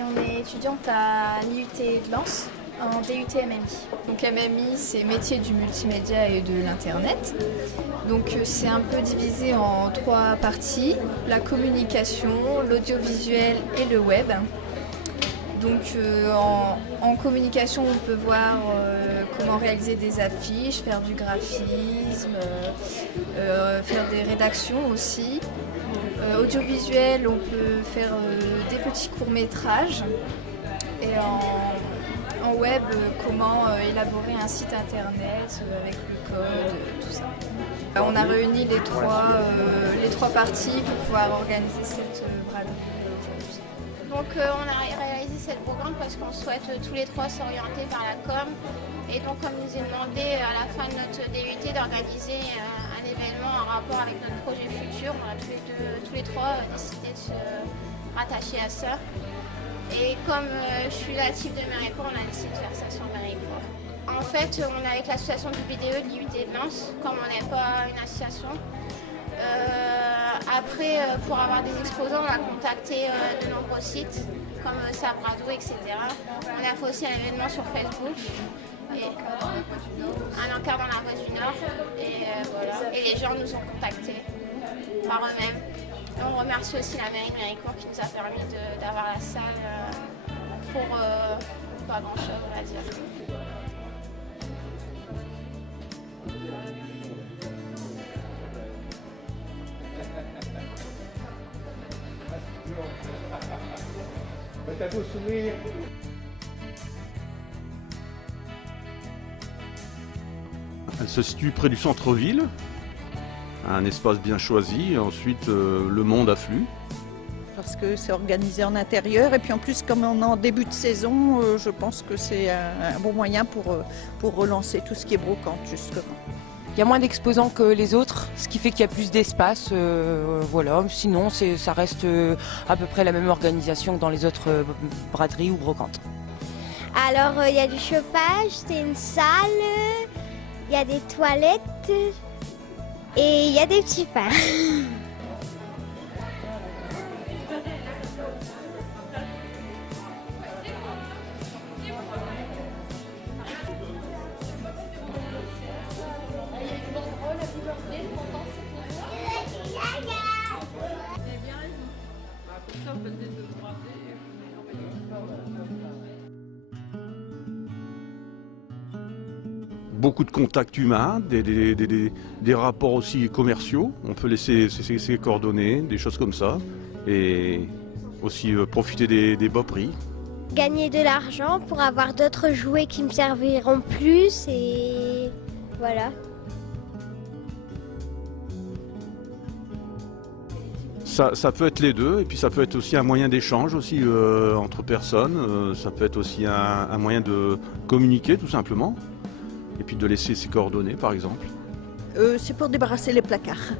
On est étudiante à l'IUT de Lens, en DUT MMI. Donc MMI, c'est métier du multimédia et de l'Internet. Donc c'est un peu divisé en 3 parties, la communication, l'audiovisuel et le web. Donc en communication, on peut voir comment réaliser des affiches, faire du graphisme, faire des rédactions aussi. Audiovisuel, on peut faire des petits courts-métrages. Et en web, comment élaborer un site internet avec le code, tout ça. On a réuni les trois parties pour pouvoir organiser cette braderie aujourd'hui. Donc on a réalisé cette programme parce qu'on souhaite tous les 3 s'orienter vers la com. Et donc comme nous est demandé à la fin de notre DUT d'organiser un événement en rapport avec notre projet futur, on a tous les 3 décidé de se rattacher à ça. Et comme je suis native de Méricourt, on a décidé de faire ça sur Méricourt. En fait, on est avec l'association du BDE de l'IUT de Lens, comme on n'est pas une association. Après, pour avoir des exposants, on a contacté de nombreux sites, comme Sabradou, etc. On a fait aussi un événement sur Facebook, et, un encart dans la voie du Nord, et voilà. Et les gens nous ont contactés par eux-mêmes. Et on remercie aussi la mairie de Méricourt qui nous a permis d'avoir la salle pour pas grand-chose, on va dire. Elle se situe près du centre-ville, un espace bien choisi, et ensuite le monde afflue. Parce que c'est organisé en intérieur et puis en plus comme on est en début de saison, je pense que c'est un bon moyen pour relancer tout ce qui est brocante justement. Il y a moins d'exposants que les autres, ce qui fait qu'il y a plus d'espace. Voilà. Sinon, ça reste à peu près la même organisation que dans les autres braderies ou brocantes. Alors, il y a du chauffage, c'est une salle, il y a des toilettes et il y a des petits pains. Beaucoup de contacts humains, des rapports aussi commerciaux. On peut laisser ses coordonnées, des choses comme ça. Et aussi profiter des bas prix. Gagner de l'argent pour avoir d'autres jouets qui me serviront plus et voilà. Ça peut être les deux, et puis ça peut être aussi un moyen d'échange aussi entre personnes. Ça peut être aussi un moyen de communiquer tout simplement. Et puis de laisser ses coordonnées par exemple. C'est pour débarrasser les placards.